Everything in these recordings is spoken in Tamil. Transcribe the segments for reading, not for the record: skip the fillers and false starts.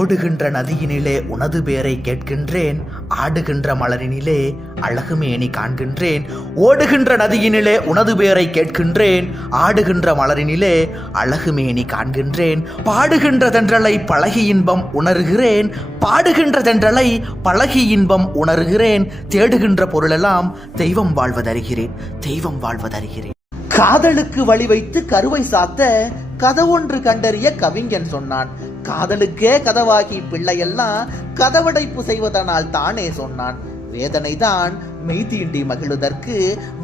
ஓடுகின்ற நதியினிலே உனது பேரை கேட்கின்றேன், ஆடுகின்ற மலரினிலே அழகுமேனி காண்கின்றேன். ஓடுகின்ற நதியினிலே உனது பேரை கேட்கின்றேன், ஆடுகின்ற மலரினிலே அழகுமேனி காண்கின்றேன். பாடுகின்ற தென்றலை பழகி இன்பம் உணர்கிறேன், பாடுகின்ற தென்றலை பழகி இன்பம் உணர்கிறேன். தேடுகின்ற பொருளெல்லாம் தெய்வம் வாழ்வதறிகிறேன், தெய்வம் வாழ்வதறிகிறேன். காதலுக்கு வழி வைத்து கருவை சாத்த கதவொன்று கண்டறிய கவிஞன் சொன்னான். காதலுக்கே கதவாகி பிள்ளையெல்லாம் கதவடைப்பு செய்வதனால் தானே சொன்னான். வேதனைதான் மெய்தீண்டி மகிழுதற்கு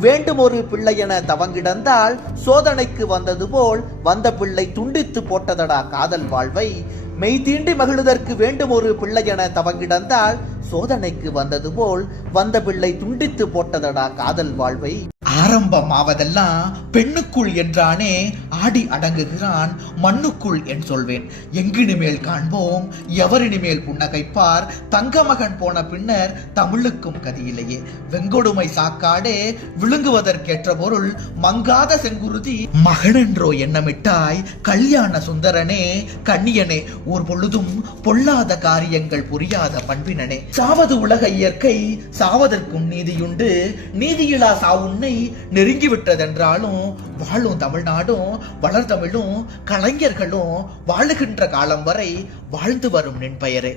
வேண்டும் ஒரு பிள்ளையென தவங்கிடந்தால் சோதனைக்கு வந்தது போல் வந்த பிள்ளை துண்டித்து போட்டதடா காதல் வாழ்வை. மெய்தீண்டி மகிழுதற்கு வேண்டும் ஒரு பிள்ளையென தவங்கிடந்தால் சோதனைக்கு வந்தது போல் வந்த பிள்ளை துண்டித்து போட்டதடா காதல் வாழ்வை. ஆரம்பமாவதெல்லாம் பெண்ணுக்குள் என்றானே ஆடி அடங்குகிறான் மண்ணுக்குள் என் சொல்வேன். எங்கினிமேல் காண்போம் எவரினிமேல் புன்னகைப்பார், தங்க மகன் போன பின்னர் தமிழுக்கும் கதியில்லையே. வெங்கொடுமை சாக்காடே விழுங்குவதற்கேற்ற பொருள் மங்காத செங்குருதி மகனென்றோ எண்ணமிட்டாய் கல்யாண சுந்தரனே கண்ணியனே ஒரு பொழுதும் பொல்லாத காரியங்கள் புரியாத பண்பினனே. சாவது உலக இயற்கை சாவதற்கும் நீதியுண்டு, நீதியிலா சாவுன்னை நெருங்கிவிட்டதென்றாலும் வாழும் தமிழ்நாடும் வளர்தமிழும் கலைஞர்களும் வாழுகின்ற காலம் வரை வாழ்ந்து வரும் நின் பெயரே.